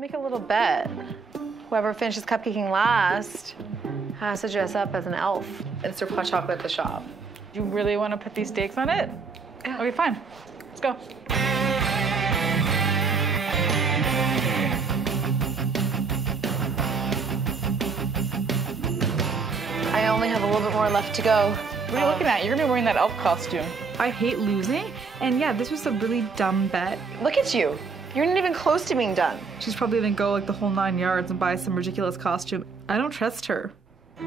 make a little bet. Whoever finishes cupcaking last has to dress up as an elf and serve hot chocolate at the shop. You really want to put these stakes on it? Yeah. Okay, fine. Let's go. I only have a little bit more left to go. What are you looking at? You're gonna be wearing that elf costume. I hate losing, and yeah, this was a really dumb bet. Look at you. You're not even close to being done. She's probably gonna go like the whole 9 yards and buy some ridiculous costume. I don't trust her. You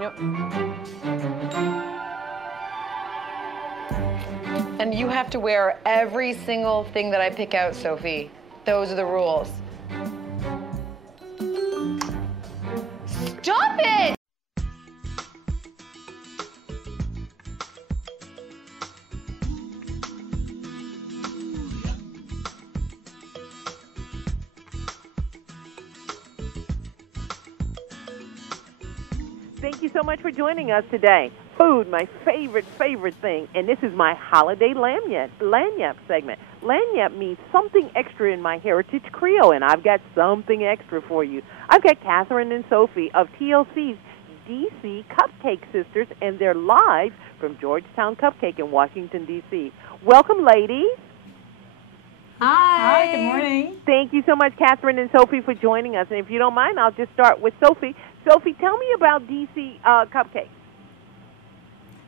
know, and you have to wear every single thing that I pick out, Sophie. Those are the rules. Stop it! Thank you so much for joining us today. Food, my favorite thing, and this is my holiday lagniappe segment. Lagniappe means something extra in my heritage Creole, and I've got something extra for you. I've got Catherine and Sophie of TLC's DC Cupcake Sisters, and they're live from Georgetown Cupcake in Washington, D.C. Welcome, ladies. Hi. Hi, good morning. Thank you so much, Catherine and Sophie, for joining us. And if you don't mind, I'll just start with Sophie. Sophie, tell me about DC Cupcakes.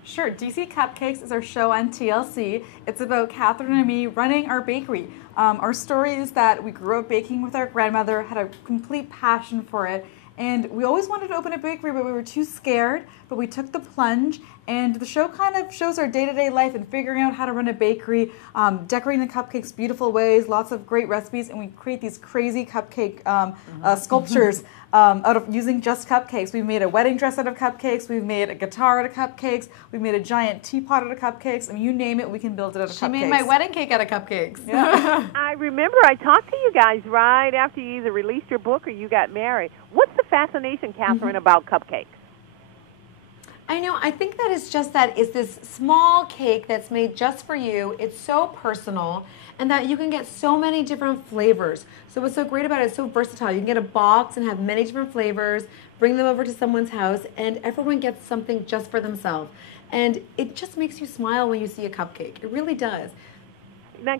Sure, DC Cupcakes is our show on TLC. It's about Catherine and me running our bakery. Our story is that we grew up baking with our grandmother, had a complete passion for it, and we always wanted to open a bakery, but we were too scared, but we took the plunge, and the show kind of shows our day-to-day life and figuring out how to run a bakery, decorating the cupcakes beautiful ways, lots of great recipes, and we create these crazy cupcake sculptures out of using just cupcakes. We've made a wedding dress out of cupcakes, we've made a guitar out of cupcakes, we've made a giant teapot out of cupcakes, I mean, you name it, we can build it out of cupcakes. She made my wedding cake out of cupcakes. Yeah. I remember I talked to you guys right after you either released your book or you got married. What's the fascination, Catherine, about cupcakes? I know, I think that it's just that it's this small cake that's made just for you. It's so personal, and that you can get so many different flavors. So what's so great about it, it's so versatile. You can get a box and have many different flavors, bring them over to someone's house, and everyone gets something just for themselves. And it just makes you smile when you see a cupcake. It really does. Now,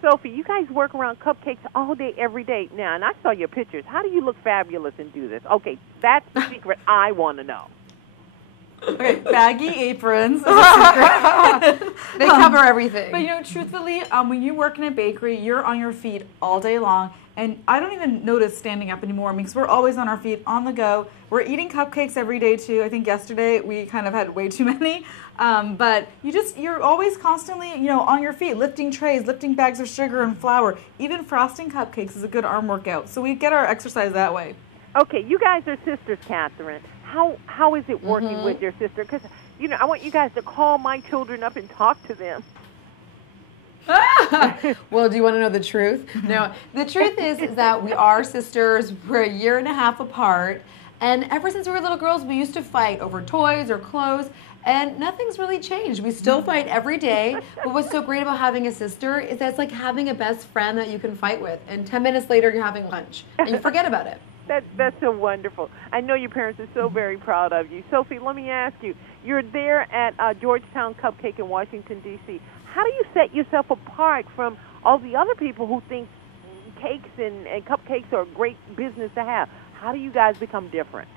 Sophie, you guys work around cupcakes all day, every day. Now, and I saw your pictures. How do you look fabulous and do this? Okay, that's the secret I want to know. Okay, baggy aprons. Is a secret. They cover everything. But you know, truthfully, when you work in a bakery, you're on your feet all day long. And I don't even notice standing up anymore because we're always on our feet, on the go. We're eating cupcakes every day too. I think yesterday we kind of had way too many. But you're always constantly, on your feet, lifting trays, lifting bags of sugar and flour. Even frosting cupcakes is a good arm workout. So we get our exercise that way. Okay, you guys are sisters, Catherine. How is it working with your sister? Because, I want you guys to call my children up and talk to them. Well, do you want to know the truth? No. The truth is that we are sisters. We're a year and a half apart. And ever since we were little girls, we used to fight over toys or clothes. And nothing's really changed. We still fight every day. But what's so great about having a sister is that it's like having a best friend that you can fight with. And 10 minutes later, you're having lunch. And you forget about it. That's so wonderful. I know your parents are so very proud of you. Sophie, let me ask you, you're there at Georgetown Cupcake in Washington, D.C. How do you set yourself apart from all the other people who think cakes and cupcakes are a great business to have? How do you guys become different?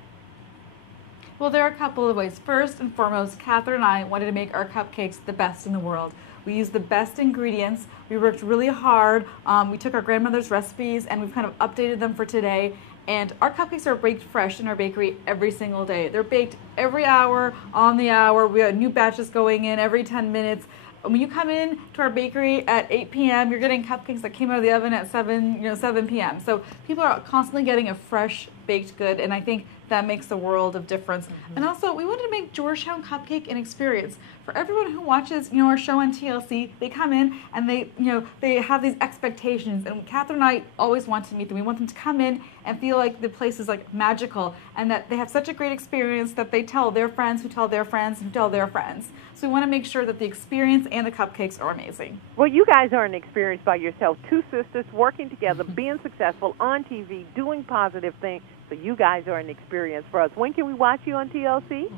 Well, there are a couple of ways. First and foremost, Catherine and I wanted to make our cupcakes the best in the world. We used the best ingredients. We worked really hard. We took our grandmother's recipes and we've kind of updated them for today. And our cupcakes are baked fresh in our bakery every single day. They're baked every hour, on the hour. We have new batches going in every 10 minutes. When you come in to our bakery at 8 p.m., you're getting cupcakes that came out of the oven at 7 p.m. So people are constantly getting a fresh baked good, and I think that makes the world of difference. And also, we wanted to make Georgetown Cupcake an experience. For everyone who watches, our show on TLC, they come in and they have these expectations. And Catherine and I always want to meet them. We want them to come in and feel like the place is like magical, and that they have such a great experience that they tell their friends who tell their friends who tell their friends. So we want to make sure that the experience and the cupcakes are amazing. Well, you guys are an experience by yourself. Two sisters working together, being successful on TV, doing positive things. So you guys are an experience for us. When can we watch you on TLC?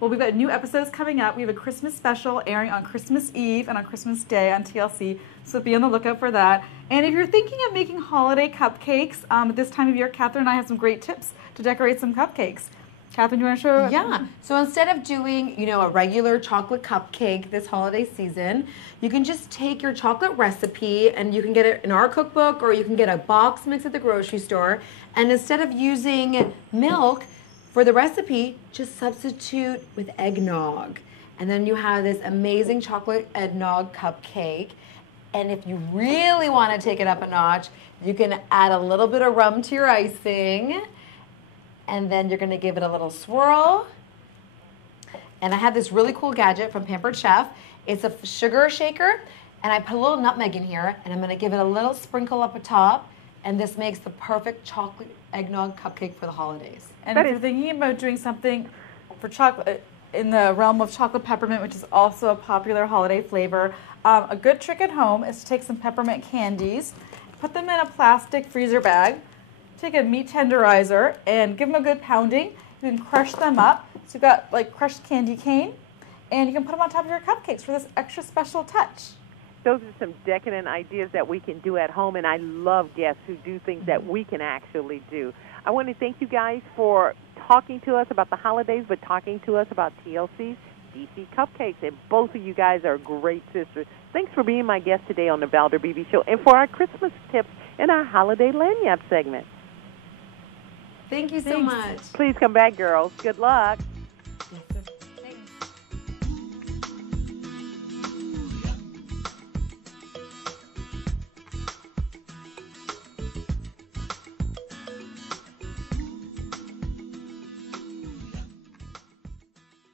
Well, we've got new episodes coming up. We have a Christmas special airing on Christmas Eve and on Christmas Day on TLC, so be on the lookout for that. And if you're thinking of making holiday cupcakes at this time of year, Catherine and I have some great tips to decorate some cupcakes. Catherine, do you want to show? Yeah. So instead of doing, a regular chocolate cupcake this holiday season, you can just take your chocolate recipe, and you can get it in our cookbook, or you can get a box mix at the grocery store. And instead of using milk for the recipe, just substitute with eggnog. And then you have this amazing chocolate eggnog cupcake. And if you really want to take it up a notch, you can add a little bit of rum to your icing. And then you're going to give it a little swirl. And I have this really cool gadget from Pampered Chef. It's a sugar shaker, and I put a little nutmeg in here, and I'm going to give it a little sprinkle up atop, and this makes the perfect chocolate eggnog cupcake for the holidays. And if you're thinking about doing something for chocolate in the realm of chocolate peppermint, which is also a popular holiday flavor, a good trick at home is to take some peppermint candies, put them in a plastic freezer bag, take a meat tenderizer and give them a good pounding. You can crush them up. So you've got like crushed candy cane, and you can put them on top of your cupcakes for this extra special touch. Those are some decadent ideas that we can do at home, and I love guests who do things that we can actually do. I want to thank you guys for talking to us about the holidays, but talking to us about TLC's DC Cupcakes, and both of you guys are great sisters. Thanks for being my guest today on the Valder Beebe Show, and for our Christmas tips in our Holiday Lanyap segment. Thank you so much. Please come back, girls. Good luck.